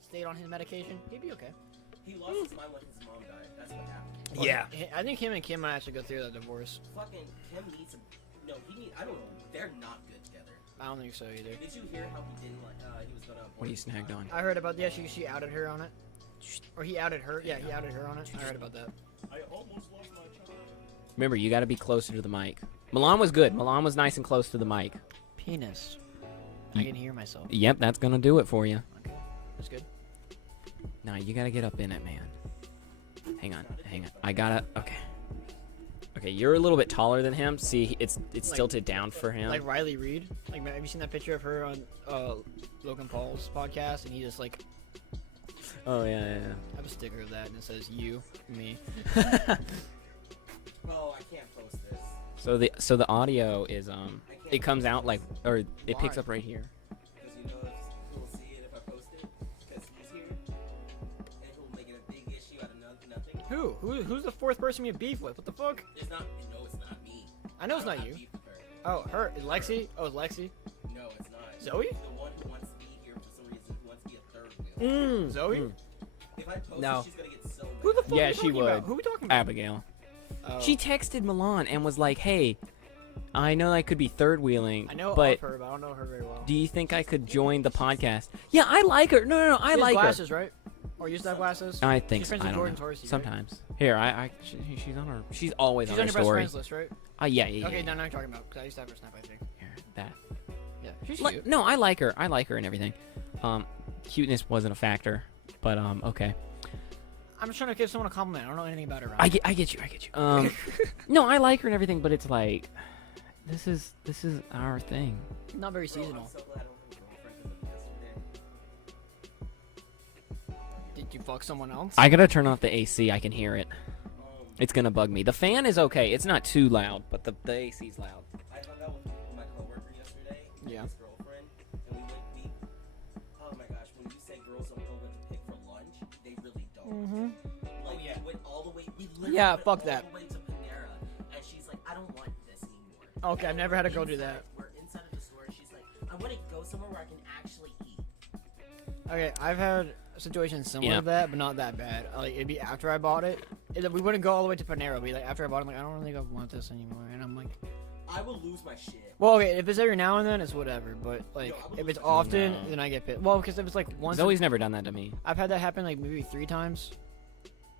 stayed on his medication, he'd be okay. He lost his mind when his mom died. That's what happened. Yeah. I think him and Kim might actually go through that divorce. Fucking Kim needs no. I don't know. They're not good together. I don't think so either. Did you hear how he didn't like? He was gonna. What are you snagged on? I heard about she outed her on it, or he outed her. Yeah, he outed her on it. I heard about that. I almost lost my child. Remember, you got to be closer to the mic. Milan was good. Milan was nice and close to the mic. Penis. I can hear myself. Yep, that's gonna do it for you. Okay, that's good. Nah, you gotta get up in it, man. Hang on. I gotta. Okay, you're a little bit taller than him. See, it's Like- tilted down for him. Like Riley Reid. Like, have you seen that picture of her on Logan Paul's podcast? And he just like, Oh yeah. I have a sticker of that, and it says you, me. Oh, I can't post this. So the audio is it comes out like, or it picks Why? up right here. Because you know he'll see it if I post it. Because he's here, and he'll make it a big issue out of nothing. Who's the fourth person you have beef with? What the fuck? It's not. No, it's not me. I know it's don't not have you. beef with her. Oh, her. Lexi? Oh, it's Lexi. No, it's not. Zoe? The one who wants to be here for some reason, who wants to be a third wheel. Zoe? If I post No. it, she's gonna get so mad. Who the fuck Yeah, are we she talking would. about? Who are we talking about? Abigail. Oh. She texted Milan and was like, "Hey, I know I could be third wheeling, I know but of her, but I don't know her very well. do you think I could join the podcast?" Yeah, I like her. No, I She has like glasses, right? Or used to have glasses? her. I think She's so. friends I with don't Jordan know. Horsey, right? Sometimes. Here, she's on her. She's always She's on on her your best story. friends list, right? Yeah. Okay, now you're talking about, because I used to have her snap, I think. Here, that. Yeah, she's Like, cute. no, I like her. I like her and everything. Cuteness wasn't a factor, but okay. I'm just trying to give someone a compliment. I don't know anything about her. I get you. No, I like her and everything, but it's like, this is our thing. Not very Bro, seasonal. I'm so glad I don't have a girlfriend because of yesterday. Did you fuck someone else? I gotta turn off the AC. I can hear it. Um, It's gonna bug me. The fan is okay. It's not too loud, but the AC's loud. I hung out with my coworker yesterday. Yeah. His girlfriend, and oh my gosh, when you say girls don't know what to pick for lunch, they really don't. Like, yeah. we went all the way. We literally Yeah, went fuck all that. the way to Panera, and she's like, I don't want this anymore. Okay, I've never had a girl do Inside- that. We're inside of the store, and she's like, I want to go somewhere where I can actually eat. Okay, I've had situations similar Yeah. to that, but not that bad. Like, it'd be after I bought it. We wouldn't go all the way to Panera. It'd be like, after I bought it, I'm like, I don't think I want this anymore. And I'm like, I will lose my shit. well, okay, if it's every now and then, it's whatever. But, like, No, I would if it's lose my often, No. then I get pissed. Well, because if it's like once. Zoe's never done that to me. I've had that happen, like, maybe 3 times.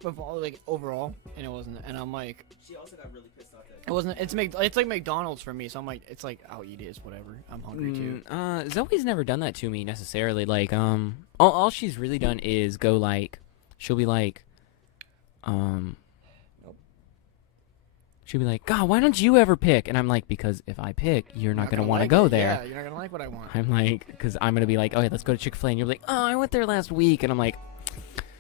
Before, like, overall. And it wasn't. And I'm like, She also got really pissed off that. it wasn't. It's like McDonald's for me. So I'm like, it's like, I'll eat it. It's whatever. I'm hungry too. Zoe's never done that to me necessarily. Like, all she's really done is go like, she'll be like, she'll be like, God, why don't you ever pick? And I'm like, because if I pick, you're not gonna want to like go it. there. Yeah, you're not gonna like what I want. I'm like, because I'm gonna be like, okay, let's go to Chick-fil-A, and you're like, oh, I went there last week, and I'm like,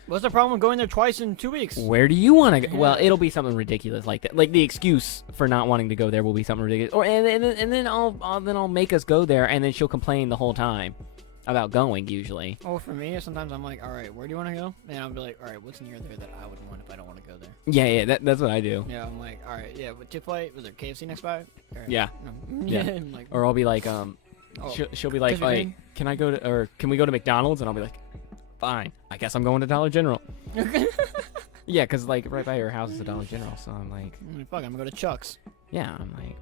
What's the problem with going there twice in 2 weeks? where do you want to go? Yeah. Well, it'll be something ridiculous like that. Like the excuse for not wanting to go there will be something ridiculous, or and then I'll make us go there, and then she'll complain the whole time about going. Usually, Oh, for me, sometimes I'm like, all right, where do you want to go? And I'll be like, all right, what's near there that I would want if I don't want to go there? yeah, that's what I do. Yeah, I'm like, all right, yeah, but Chick-fil-A, was there KFC next by? Or, Yeah. No. Yeah. I'm like, Or I'll be like, oh. she'll be like, Krispy hey, Kreme? can I go to, or can we go to McDonald's? And I'll be like, fine, I guess I'm going to Dollar General. Yeah, because like right by your house is a Dollar General, so I'm like, Fuck, I'm gonna go to Chuck's. yeah, I'm like,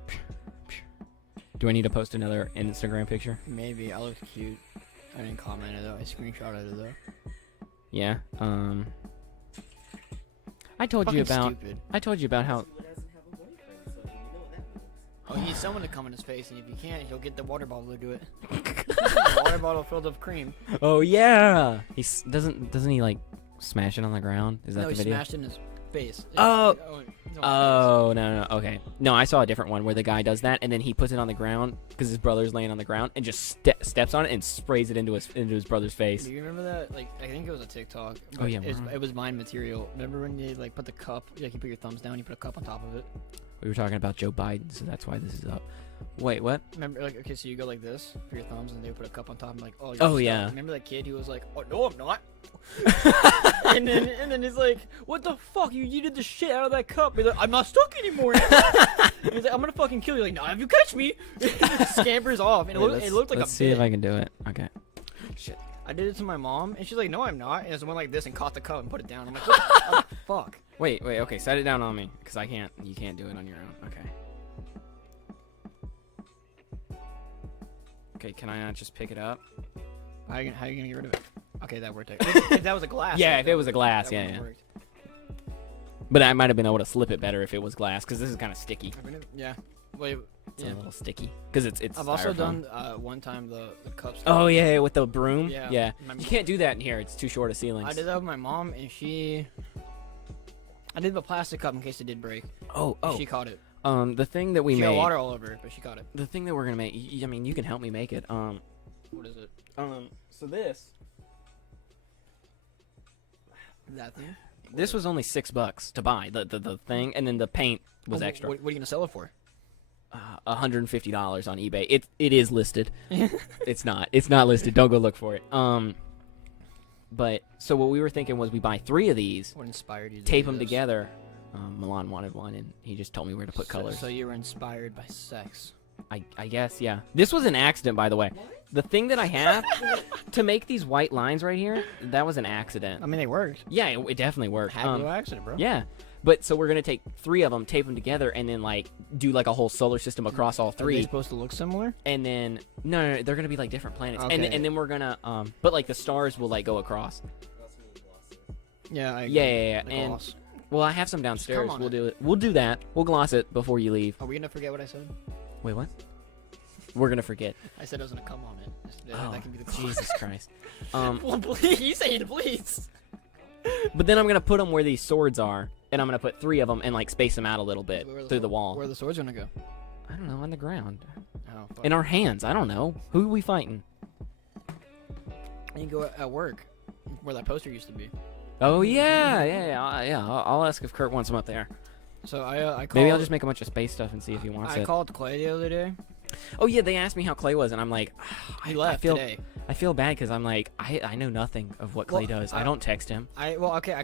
do I need to post another Instagram picture? Maybe, I look cute. I didn't comment it though, I screenshotted it though. Yeah. I told you Fucking about. stupid. I told you about how. Who doesn't have a boyfriend, so you know what that means. Oh, he needs someone to come in his face, and if you can't, he'll get the water bottle to do it. The water bottle filled with cream. Oh yeah. Doesn't he like smash it on the ground? Is that No, the he video? smashed in his face. Oh. It's on Oh no, okay. No, I saw a different one where the guy does that and then he puts it on the ground because his brother's laying on the ground and just steps on it and sprays it into his brother's his face. face. Do you remember that? Like, I think it was a TikTok. Oh, but yeah, it was Vine material. Remember when you like put the cup, like you put your thumbs down, you put a cup on top of it. We were talking about Joe Biden, so that's why this is up. Wait, what? Remember, like, okay, so you go like this for your thumbs, and they put a cup on top, and like, oh, you're Oh, stuck. yeah. Remember that kid who was like, oh no, I'm not. and then he's like, what the fuck? You yeeted the shit out of that cup. He's like, I'm not stuck anymore. He's like, I'm gonna fucking kill you. Like, nah, if you catch me, he scampers off, and Wait, it looked like let's a see bit. if I can do it. Okay. Shit. I did it to my mom, and she's like, "No, I'm not." And I went like this and caught the cup and put it down. I'm like, "What the fuck?" Wait, okay, set it down on me, because I can't. You can't do it on your own. Okay. Okay, can I not just pick it up? How you gonna get rid of it? Okay, that worked. If that was a glass. Yeah, like, if that it was a glass, that yeah, wouldn't yeah. have worked. But I might have been able to slip it better if it was glass, because this is kind of sticky. Yeah. Wait. It's Yeah. a little sticky, because it's. I've also styrofoam. done one time the cups. Oh yeah, with the broom. Yeah. My You can't do that in here. It's too short of ceilings. I did that with my mom, and I did the plastic cup in case it did break. Oh, And She caught it. the thing that we She made. got water all over it, but she caught it. The thing that we're gonna make. I mean, you can help me make it. What is it? So this. That thing? This was only $6 to buy the thing, and then the paint was Oh, extra. What are you gonna sell it for? $150 on eBay. It is listed. It's not. It's not listed. Don't go look for it. But so what we were thinking was we buy 3 of these, What inspired you? To tape do them this? together. Milan wanted one, and he just told me where to put colors. So you were inspired by sex. I guess, yeah. This was an accident, by the way. The thing that I have to make these white lines right here, that was an accident. I mean, they worked. Yeah, it definitely worked. Happy accident, bro. Yeah. But so we're gonna take 3 of them, tape them together, and then like do like a whole solar system across all Are they 3. supposed to look similar? And then no, they're gonna be like different planets. Okay. And then we're gonna but like the stars will like go across. Yeah. I agree. Yeah. The And gloss. well, I have some downstairs. on We'll it. do it. We'll do that. We'll gloss it before you leave. Are we gonna forget what I said? Wait, what? We're gonna forget. I said I was gonna come on it. Oh, That can be the gloss. Jesus Christ. Well, please, you say it, please. But then I'm gonna put them where these swords are, and I'm gonna put 3 of them and like space them out a little bit Where are through the wall. Where are the swords gonna go? I don't know, on the ground, Oh, fuck. in our hands. I don't know. Who are we fighting? You go at work, where that poster used to be. Oh yeah. I'll ask if Kurt wants them up there. So I called. Maybe I'll just make a bunch of space stuff and see if he wants I it. called Clay the other day. Oh yeah, they asked me how Clay was, and I'm like, He left today. I feel bad because I'm like, I know nothing of what Clay Well, does. I don't text him. I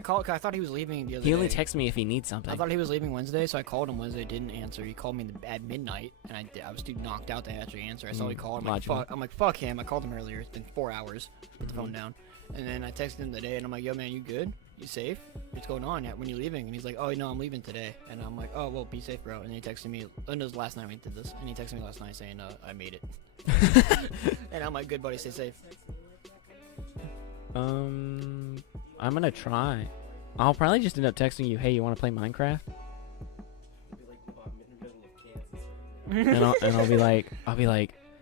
called. 'Cause I thought he was leaving the other day. He only texts me if he needs something. I thought he was leaving Wednesday, so I called him Wednesday. Didn't answer. He called me at midnight, and I was too knocked out to actually answer. I saw he called. logical. I'm like, fuck him. I called him earlier. It's been 4 hours. Put the phone down, and then I texted him today, and I'm like, yo man, you good? You safe? What's going on? When you leaving? And he's like, oh no, I'm leaving today. And I'm like, oh well, be safe, bro. And he texted me. And it was last night we did this, and he texted me last night saying, I made it. And I'm like, good buddy, stay safe. I'm gonna try. I'll probably just end up texting you, hey, you want to play Minecraft? And I'll be like, You're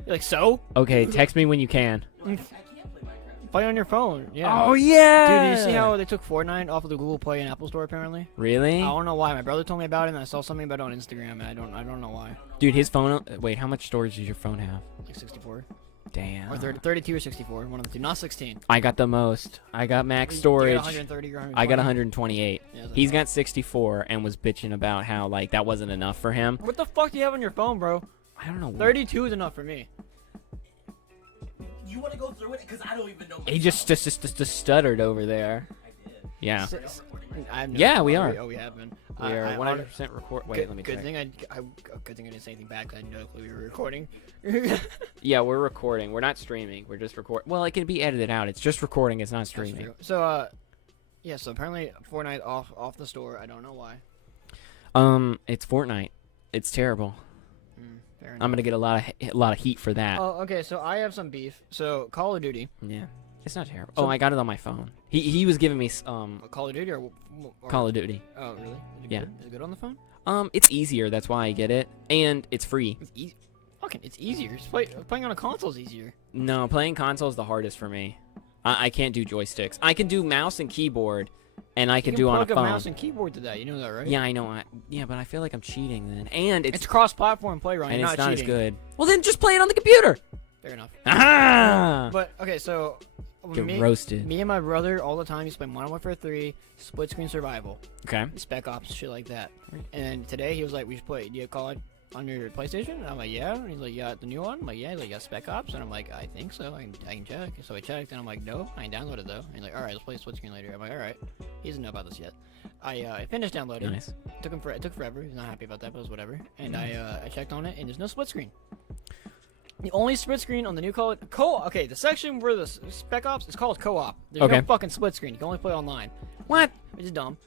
like, so? okay, text me when you can. I can't play Minecraft. Play on your phone. Yeah. Oh yeah. Dude, did you see how they took Fortnite off of the Google Play and Apple Store apparently? Really? I don't know why. My brother told me about it, and I saw something about it on Instagram, and I don't know why. Dude, his phone. Wait, how much storage does your phone have? Like 64 Damn. or 32 or 64, one of the two. Not 16. I got the most. I got max You got storage. 130 or 120. I got 128. Yeah, that's He's fine. got 64 and was bitching about how like that wasn't enough for him. What the fuck do you have on your phone, bro? I don't know. 32 is enough for me. You want to go through it? Because I don't even know. He just stuttered over there. I did. Yeah. I'm Yeah, we are. Oh, we have been. We are 100% record. Wait, good, let me good check. thing good thing I didn't say anything bad because I had no clue we were recording. Yeah, we're recording. We're not streaming. We're just recording. Well, it can be edited out. It's just recording. It's not That's streaming. true. So yeah. So apparently Fortnite off the store. I don't know why. It's Fortnite. It's terrible. Fair enough. I'm gonna get a lot of heat for that. Oh, okay. So I have some beef. So Call of Duty. Yeah, it's not terrible. So- Oh, I got it on my phone. He was giving me Call of Duty or Call of Duty. Oh, really? Is it Yeah. Good? Is it good on the phone? It's easier. That's why I get it, and it's free. It's easy. Fucking, it's easier. Playing on a console is easier. No, playing console is the hardest for me. I can't do joysticks. I can do mouse and keyboard, and I You can do on a plug phone. mouse and keyboard to that. You know that, right? Yeah, I know. Yeah, but I feel like I'm cheating then, and It's cross-platform play, Ryan. and You're it's not not cheating. as good. Well, then just play it on the computer. Fair enough. Ah! But okay, so Get me, roasted. me and my brother all the time used to play Modern Warfare 3, split screen survival, Okay. Spec Ops, shit like that. And today he was like, "We should play. Do you have Call on your PlayStation?" And I'm like, "Yeah." And he's like, "Yeah, the new one." I'm like, "Yeah." He's like, "Yeah, Spec Ops." And I'm like, "I think so. I can check." So I checked, and I'm like, "No, I ain't downloaded though." And he's like, "All right, let's play split screen later." I'm like, "All right." He doesn't know about this yet. I finished downloading. Nice. It took forever. He's not happy about that, but it was whatever. And I checked on it, and there's no split screen. The only split screen on the new okay, the section where the Spec Ops is called co-op. There's Okay. no fucking split screen. You can only play online, What? which is dumb.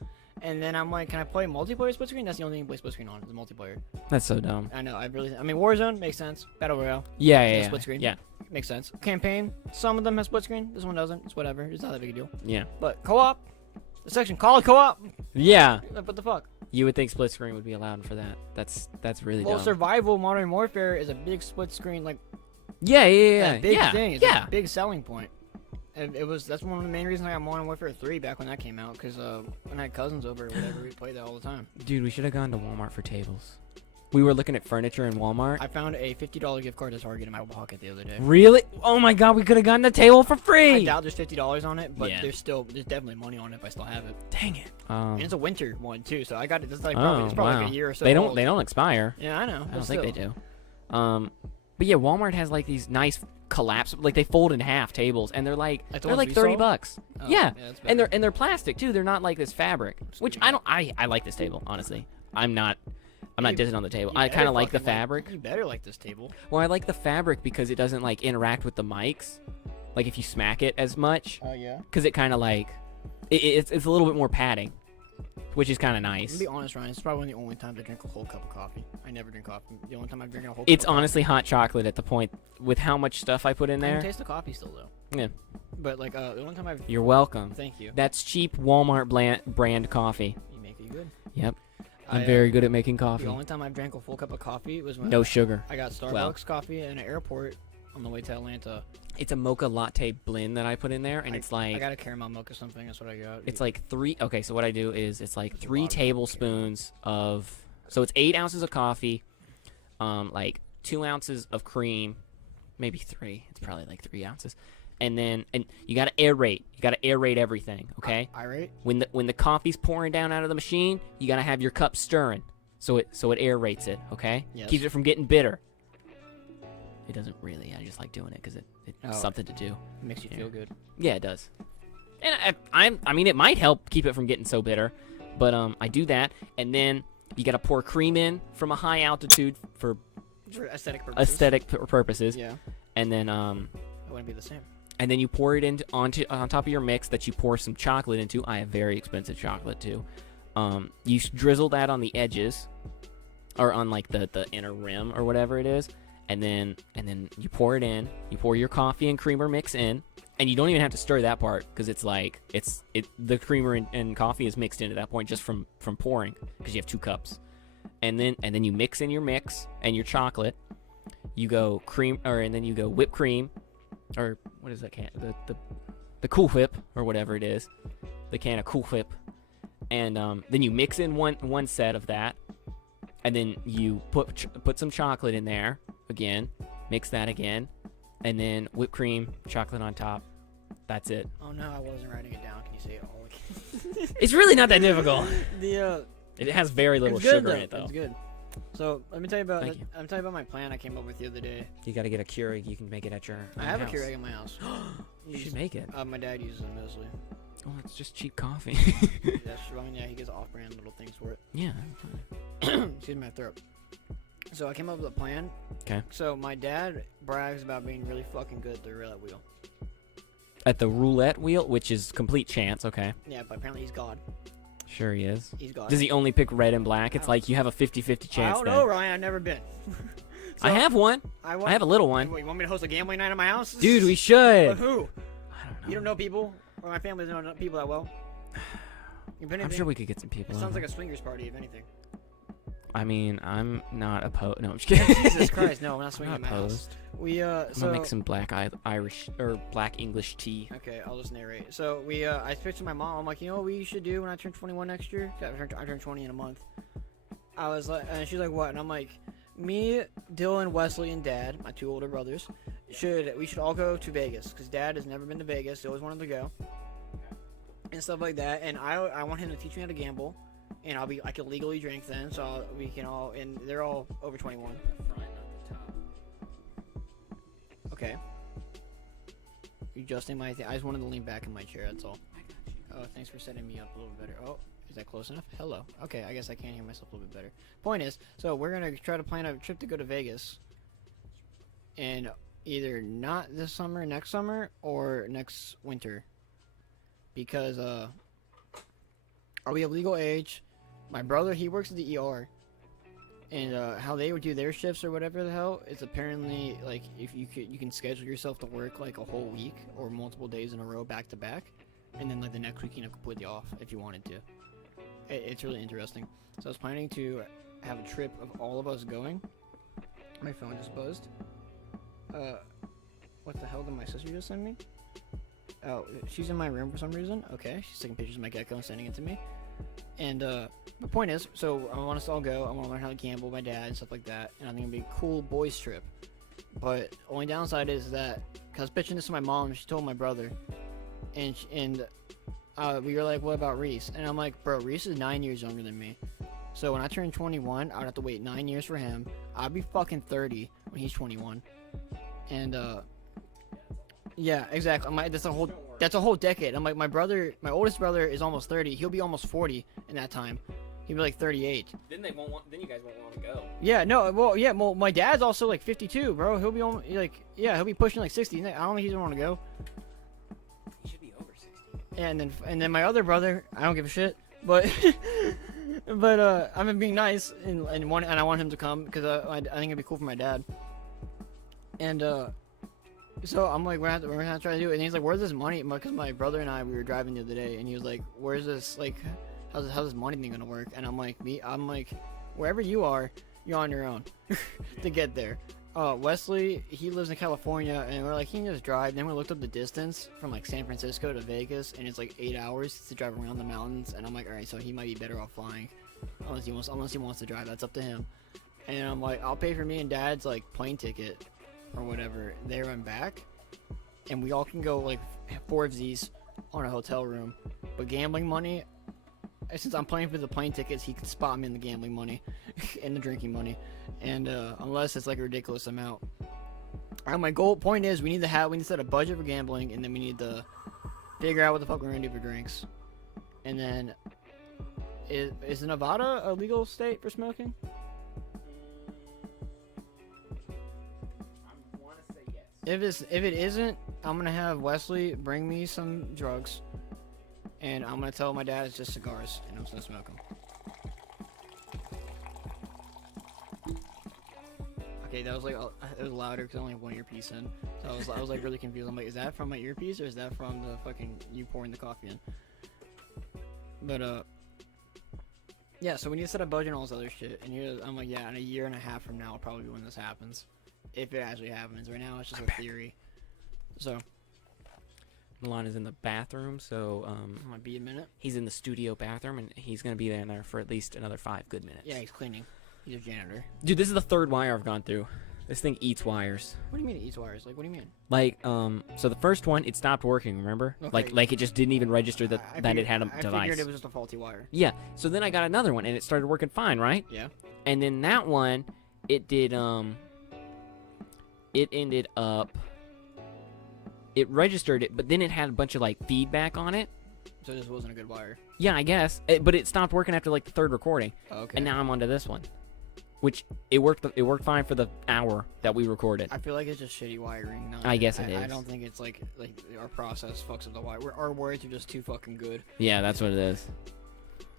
And then I'm like, can I play multiplayer split screen? That's the only thing you can play split screen on, is the multiplayer. That's so dumb. I know, I mean, Warzone makes sense. Battle Royale Yeah, has yeah, yeah. split screen. Yeah, Makes sense. Campaign, some of them have split screen. This one doesn't. It's whatever. It's not that big a deal. yeah. But co-op, the section called co-op. Yeah. Like, what the fuck? You would think split screen would be allowed for that. That's really Well, dumb. survival, Modern Warfare is a big split screen, like Yeah, yeah, yeah. a big yeah. thing. It's yeah. a big selling point. And that's one of the main reasons I got Modern Warfare 3 back when that came out, because when I had cousins over or whatever, we played that all the time. Dude, we should have gone to Walmart for tables. We were looking at furniture in Walmart. I found a $50 gift card to Target in my pocket the other day. Really? Oh my god, we could have gotten the table for I free. doubt there's $50 on it, but Yeah. there's definitely money on it if I still have it. Dang it. And it's a winter one too, so I got it. It's like Oh, it's probably wow. like a year or so. They don't old. expire. Yeah, I know. I don't think they do. But yeah, Walmart has like these nice collapse, like they fold in half tables, and they're like Like the they're ones like we $30 saw? bucks. Oh, Yeah, that's and better. they're plastic too. They're not like this fabric, which I don't. I like this table honestly. I'm not You- dissing on the table. You I better kind of like the fucking fabric. you better like this table. Well, I like the fabric because it doesn't like interact with the mics, like if you smack it as much, Oh yeah. because it kind of like it's a little bit more padding, which is kind of I'm nice. gonna be honest, Ryan. It's probably one of the only times I drink a whole cup of coffee. I never drink coffee. The only time I've drinking a whole. It's cup of honestly hot chocolate at the point with how much stuff I put in coffee. I can there. taste the coffee still though. Yeah. But like the only time I've. You're welcome. Thank you. That's cheap Walmart brand coffee. You make it good. Yep. I'm I, very good at making The coffee. only time I've drank a full cup of coffee was when No sugar. I got Starbucks Well. coffee in an airport on the way to Atlanta. It's a mocha latte blend that I put in there, and it's I like got a caramel milk or something. That's what I got. it's like three. Okay, so what I do is it's like There's a 3 lot of tablespoons of. So it's 8 ounces of coffee, like 2 ounces of cream, maybe 3. It's probably like 3 ounces, and you gotta aerate. You gotta aerate everything. Okay. Irate. When the coffee's pouring down out of the machine, you gotta have your cup stirring, so it aerates it. Okay. Yes. Keeps it from getting bitter. It doesn't really. I just like doing it because it's Oh. something to do. It makes you Yeah. feel good. Yeah, it does. And I mean, it might help keep it from getting so bitter, but I do that, and then you gotta pour cream in from a high altitude for For aesthetic purposes. purposes, Yeah. and then It wouldn't be the same. you pour it on top of your mix that you pour some chocolate into. I have very expensive chocolate too. You drizzle that on the edges, or on like the inner rim or whatever it is, and then you pour it in. You pour your coffee and creamer mix in, and you don't even have to stir that part because it's like the creamer and coffee is mixed in at that point just from pouring because you have 2 cups, and then you mix in your mix and your chocolate. You go and then you go whipped cream, or what is that can the Cool Whip or whatever it is, the can of Cool Whip, and then you mix in one set of that, and then you put some chocolate in there again, mix that again, and then whipped cream, chocolate on top. That's it. Oh no, I wasn't writing it down. Can you say it all again? It's really not that difficult. The It has very little it's good, sugar in it though. though. It's good. So let me tell you about. Thank you. I'm telling you about my plan I came up with the other day. You got to get a Keurig. You can make it at your. I have house. a Keurig in my house. You should make it. My dad uses it mostly. Oh, it's just cheap coffee. That's fine. Yeah, he gets off-brand little things for it. Yeah. Excuse my throat. So I came up with a plan. 'Kay. So my dad brags about being really fucking good at the roulette wheel. At the roulette wheel, which is complete chance. Okay. Yeah, but apparently he's God. Sure he is. He's God. Does he only pick red and black? It's like you have a 50-50 I chance don't then. know, Ryan. I've never been. I have one. I I have a little one. Wait, you want me to host a gambling night at my house? Dude, we But should. who? I don't know. You don't know people? Or my family doesn't know people that well? If anything, I'm sure we could get some people. It sounds over. like a swingers party, if anything. I mean, I'm not opposed. No, I'm just kidding. Jesus Christ, no, we're not I'm swinging not at my house. opposed. We I'm so gonna make some black Irish or black English tea. okay, I'll just narrate. So we I pitched to my mom. I'm like, you know what we should do when I turn 21 next year? 'Cause I turn 20 in a month. I was like, and she's like, what? And I'm like, me, Dylan, Wesley, and Dad, my 2 older brothers, we should all go to Vegas because Dad has never been to Vegas. He always wanted to go and stuff like that. And I want him to teach me how to gamble, and I can legally drink then, so we can all, and they're all over 21. Okay. You adjusting my thing? I just wanted to lean back in my chair. That's all. Oh, thanks for setting me up a little better. Oh, is that close enough? Hello. Okay, I guess I can hear myself a little bit better. Point is, so we're gonna try to plan a trip to go to Vegas. and either not this summer, next summer, or next winter, because I'll be of legal age. My brother, he works at the ER, and how they would do their shifts or whatever the hell, it's apparently like if you can schedule yourself to work like a whole week or multiple days in a row back to back, and then like the next week you know completely off if you wanted to. It's really interesting. So I was planning to have a trip of all of us going. My phone just buzzed. What the hell did my sister just send me? Oh, she's in my room for some reason. Okay, she's taking pictures of my gecko and sending it to me. And the point is, so I want us to all go. I want to learn how to gamble with my dad and stuff like that. And I think it'd be a cool boys trip. But only downside is that, cause I was pitching this to my mom, she told my brother, and we were like, what about Reese? And I'm like, bro, Reese is 9 years younger than me. So when I turn 21, I would have to wait 9 years for him. I'll be fucking 30 when he's 21. And yeah, exactly. That's a whole decade. I'm like, my oldest brother is almost 30. He'll be almost 40 in that time. He'll be like 38. Then you guys won't want to go. Yeah, no, well, my dad's also like 52, bro. He'll be almost, he'll be pushing like 60. I don't think he's gonna want to go. He should be over 60. And then my other brother, I don't give a shit, but but I'm being nice and I want him to come because I think it'd be cool for my dad. And so I'm like, we're gonna try to do it. And he's like, where's this money? Because my brother and we were driving the other day, and he was like, where's this, like, how's this money thing gonna work? And I'm like, wherever you are, you're on your own to get there. Wesley, he lives in California, and we're like, he can just drive. Then we looked up the distance from like San Francisco to Vegas, and it's like 8 hours to drive around the mountains. And I'm like, all right, so he might be better off flying, unless he wants to drive. That's up to him. And I'm like, I'll pay for me and Dad's like plane ticket or whatever there and back, and we all can go like 4 of these on a hotel room. But gambling money, since I'm paying for the plane tickets, he can spot me in the gambling money and the drinking money, and unless it's like a ridiculous amount. Alright, my point is we need to set a budget for gambling, and then we need to figure out what the fuck we're gonna do for drinks. And then is Nevada a legal state for smoking? If it isn't, I'm gonna have Wesley bring me some drugs, and I'm gonna tell my dad it's just cigars, and I'm just gonna smoke them. Okay, that was like it was louder because I only have one earpiece in, so I was like really confused. I'm like, is that from my earpiece or is that from the fucking you pouring the coffee in? But yeah. So we need to set a budget and all this other shit, and I'm like, yeah, in a year and a half from now, will probably be when this happens. If it actually happens. Right now, it's just a theory. So Milan is in the bathroom, so might be a minute. he's in the studio bathroom, and he's gonna be there for at least another 5 good minutes. Yeah, he's cleaning. He's a janitor. Dude, this is the 3rd wire I've gone through. This thing eats wires. What do you mean it eats wires? Like, what do you mean? Like, so the first one, it stopped working, remember? Okay. Like it just didn't even register that it had a I device. figured it was just a faulty wire. Yeah, so then I got another one, and it started working fine, right? Yeah. And then that one, it did, it ended up, it registered it, but then it had a bunch of, like, feedback on it. So this wasn't a good wire. Yeah, I guess. But it stopped working after, like, the 3rd recording. Oh, okay. And now I'm onto this one. Which, it worked fine for the hour that we recorded. I feel like it's just shitty wiring. I guess it I is. don't think it's like our process fucks up the wire. Our words are just too fucking good. Yeah, that's what it is.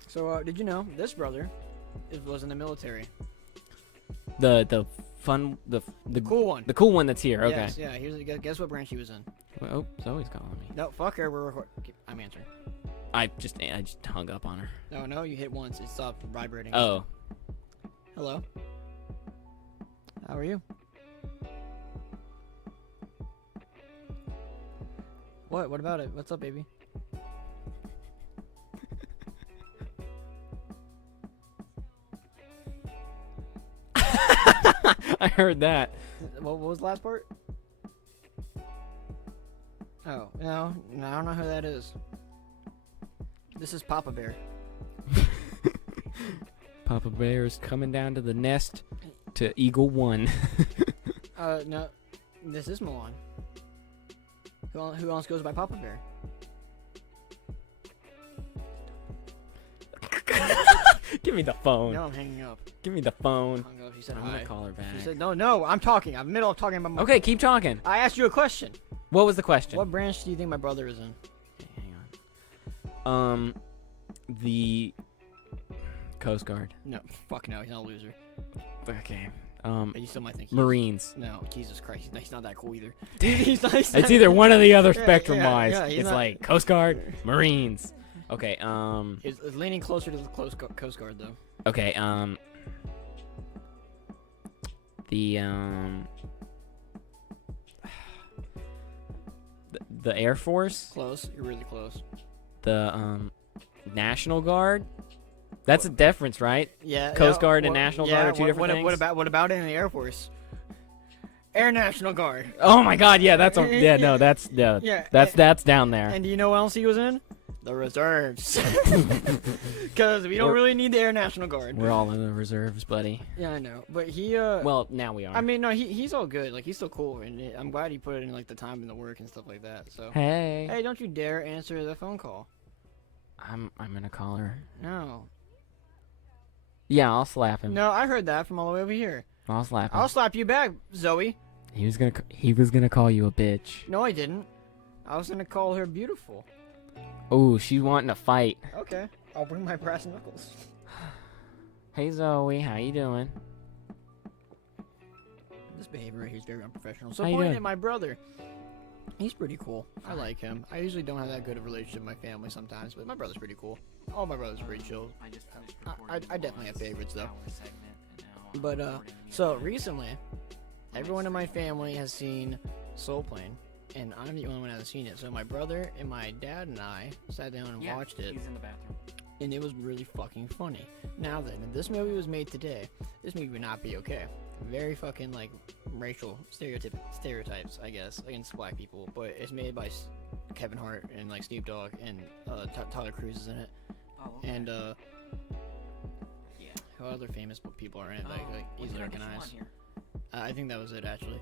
So, did you know this brother was in the military? The Cool one. The cool one that's here, okay. Yes, yeah. Guess what branch he was in? Oh, Zoe's calling me. No, fuck her. We're recording. I'm answering. I just hung up on her. No, you hit once. It stopped vibrating. Oh. Hello. How are you? What? What about it? What's up, baby? I heard that. What was the last part? Oh, no, I don't know who that is. This is Papa Bear. Papa Bear is coming down to the nest to Eagle 1. No, this is Milan. Who else goes by Papa Bear? Give me the phone. No, I'm hanging up. Give me the phone. Hung up. She said I'm hi. gonna call her back. She said no. I'm talking. I'm in the middle of talking about my. Okay, keep talking. I asked you a question. What was the question? What branch do you think my brother is in? Okay, hang on. The Coast Guard. No, fuck no. He's not a loser. Okay. But you still might think. Marines. No, Jesus Christ. He's not that cool either. he's not, he's It's not- either one or the other Yeah, spectrum-wise. yeah, he's It's not- like Coast Guard, Marines. Okay. It's leaning closer to the Coast Guard though. Okay. The Air Force, Close. You're really close. the National Guard. That's a difference, right? Yeah. Coast yeah, Guard and well, National yeah, Guard are two different things? What about in the Air Force? Air National Guard. Oh my God! Yeah, that's Yeah. that's down there. And do you know what else he was in? The reserves. Because we don't We're- really need the Air National Guard. We're all in the reserves, buddy. Yeah, I know. But he Well, now we are. I mean, no, he's all good. Like he's still cool, and I'm glad he put in like the time and the work and stuff like that. So. Hey. Hey, don't you dare answer the phone call. I'm gonna call her. No. Yeah, I'll slap him. No, I heard that from all the way over here. I'll slap him. I'll slap you back, Zoe. He was gonna call you a bitch. No, I didn't. I was gonna call her beautiful. Oh, she's wanting to fight. Okay. I'll bring my brass knuckles. Hey Zoe, how you doing? This behavior right here is very unprofessional. So How you pointing doing? at my brother. He's pretty cool. I like him. I usually don't have that good of a relationship with my family sometimes, but my brother's pretty cool. All my brothers are pretty chill. I definitely have favorites though. But so recently, everyone in my family has seen Soul Plane, and I'm the only one that hasn't seen it. So my brother and my dad and I sat down and watched it, He's in the bathroom. and it was really fucking funny. Now then, if this movie was made today, this movie would not be okay. Very fucking like racial stereotypes, I guess, against black people. But it's made by Kevin Hart and like Snoop Dogg, and Tyler Cruz is in it, and Yeah. who other famous people are in it, like easily recognized. I think that was it actually.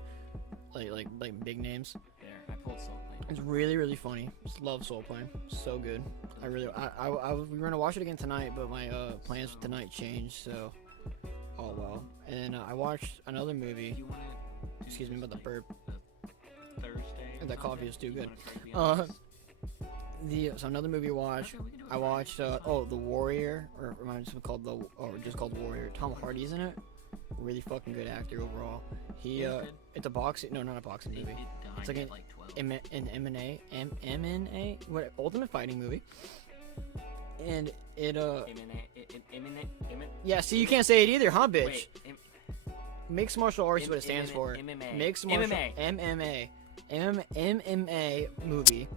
Like big names. There, I pulled Soul Plane. It's really really funny. Just love Soul Plane. So good. I we were gonna watch it again tonight, but my plans for tonight changed. So, oh well. And then I watched another movie. Excuse me about the burp. Thursday. That coffee is too good. So another movie I watched The Warrior, or just called The Warrior. Tom Hardy's in it. Really fucking good actor overall. He it's a boxing, no, not a boxing movie. It's like an MMA, what, Ultimate Fighting movie. And it yeah, see, you can't say it either, huh, bitch? Mixed martial arts is what it stands for. Mixed martial MMA movie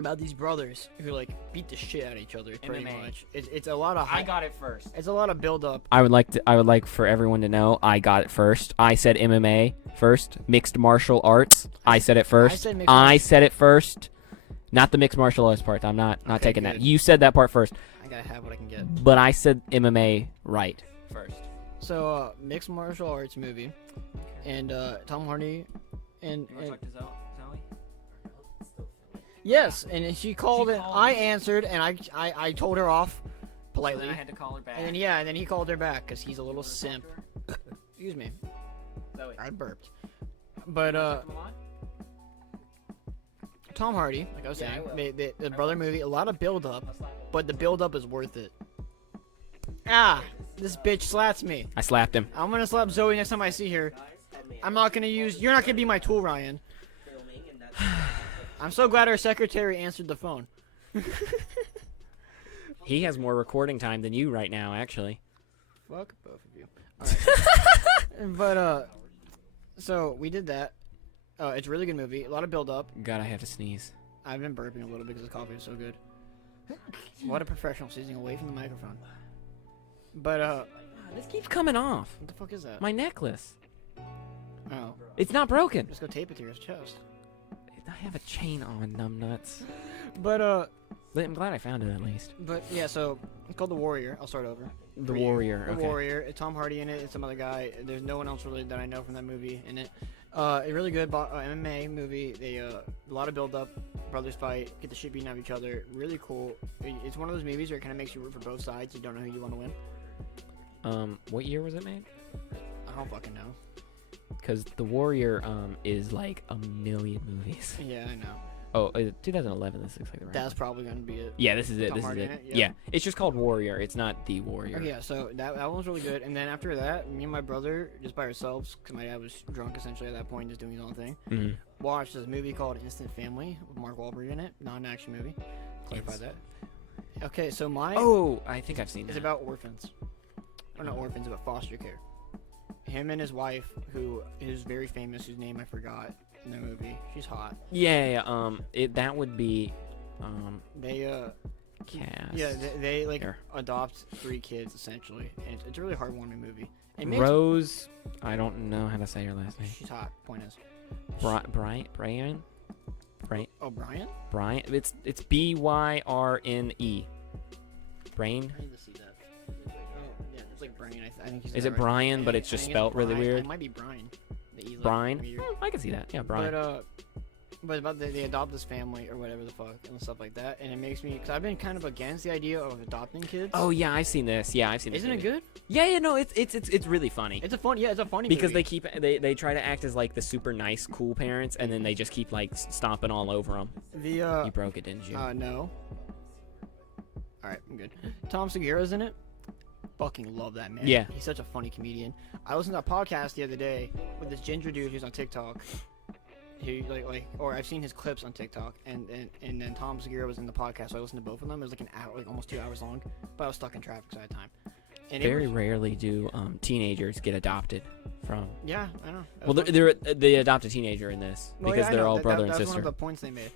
about these brothers who like beat the shit out of each other pretty MMA. much. It's a lot of I got it first. it's a lot of build up. I would like for everyone to know I got it first. I said MMA first. Mixed martial arts. I said it first. I said it first. Not the mixed martial arts part. I'm not Okay, taking that. good. You said that part first. I gotta have what I can get. But I said MMA right first. So mixed martial arts movie, and Tom Hardy, and to Zoe? yes, and she called it. called I me. answered, and I told her off politely, Then I had to call her back. and then he called her back because he's a little simp. Excuse me, Zoe. I burped. But Tom Hardy, like I was saying, the brother movie, a lot of build up, but the build up is worth it. This bitch slaps me. I slapped him. I'm gonna slap Zoe next time I see her. I'm not gonna use. You're not gonna be my tool, Ryan. Filming and that's I'm so glad our secretary answered the phone. He has more recording time than you right now, actually. Fuck both of you. Alright. But so we did that. It's a really good movie. A lot of build up. God, I have to sneeze. I've been burping a little bit because the coffee is so good. What a professional, sneezing away from the microphone. But This keeps coming off. what the fuck is that? My necklace. Oh, It's not broken. just go tape it to your chest. I have a chain on, numbnuts. But I'm glad I found it at least. yeah. So it's called The Warrior. I'll start over. The for you. Warrior. The Okay. Warrior. It's Tom Hardy in it. It's some other guy. There's no one else really that I know from that movie in it. A really good MMA movie. They a lot of build up. Brothers fight, get the shit beaten out of each other. Really cool. It's one of those movies where it kind of makes you root for both sides. You don't know who you want to win. What year was it made? I don't fucking know. Because The Warrior is like a million movies. Yeah, I know. Oh, 2011. This looks like the right. That's probably gonna be it. Yeah, this is it. Tom This is Hardy it. in it? Yeah. Yeah. It's just called Warrior. It's not The Warrior. Okay, yeah, so that one was really good. And then after that, me and my brother, just by ourselves, because my dad was drunk essentially at that point, just doing his own thing, Mhm. watched this movie called Instant Family with Mark Wahlberg in it. Not an action movie. Clarify that. Okay, so mine Oh, I think I've seen is that. about orphans. Or not orphans, but foster care. Him and his wife, who is very famous, whose name I forgot in the movie. She's hot. Yeah. That would be They Cass. yeah, they like Here. adopt 3 kids essentially, and it's a really heartwarming movie. It makes Rose. I don't know how to say her last name. she's hot. Point is, Brian. oh Brian. Brian. It's Byrne. Brain. I need to see that. Oh yeah, it's like Brian. I think he's. Is it Brian, but it's just spelled really weird? It might be Brian. The E, like, Brian. weird. I can see that. Yeah, Brian. But about they adopt this family or whatever the fuck and stuff like that, and it makes me because I've been kind of against the idea of adopting kids. Oh yeah, I've seen this. Yeah, I've seen this. Isn't it movie. good? Yeah. No, it's really funny. It's a funny Because movie. they try to act as like the super nice cool parents, and then they just keep like stomping all over them. The You broke it, didn't you? no. All right, I'm good. Tom Segura's in it. Fucking love that man. Yeah. He's such a funny comedian. I listened to a podcast the other day with this ginger dude who's on TikTok. He or I've seen his clips on TikTok, and then Tom Segura was in the podcast. So I listened to both of them. It was like an hour, like almost 2 hours long. But I was stuck in traffic, so I had time. And it Very was- rarely do teenagers get adopted from. Yeah, I know. Well, they adopt a teenager in this Well, because yeah, I they're know. all That- brother that, and that's sister. one of the points they made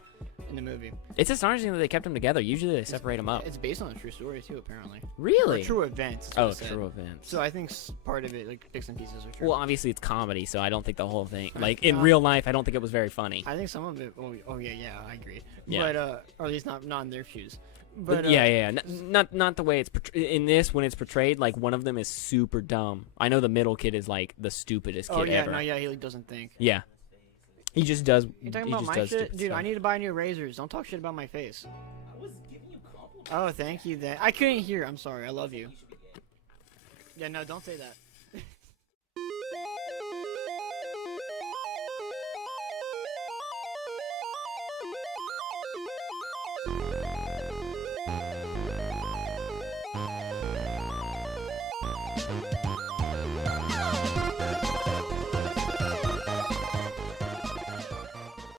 in the movie. It's astonishing that they kept them together. Usually they separate them up. It's based on a true story too, apparently. Really? Or true events. is what Oh, it said. true events. So I think part of it, like bits and pieces, are true. Well, obviously it's comedy, so I don't think the whole thing, Right. like in real life, I don't think it was very funny. I think some of it. Oh yeah, I agree. Yeah. But or at least not in their shoes. But yeah. Not the way it's in this when it's portrayed. Like one of them is super dumb. I know the middle kid is like the stupidest kid Oh yeah, ever. no, yeah, he like, doesn't think. Yeah. He just does. You talking he about just my does shit, stupid dude? stuff. I need to buy new razors. Don't talk shit about my face. I was giving you compliments. Oh, thank you. Then I couldn't hear. I'm sorry. I love you. Yeah, no, don't say that.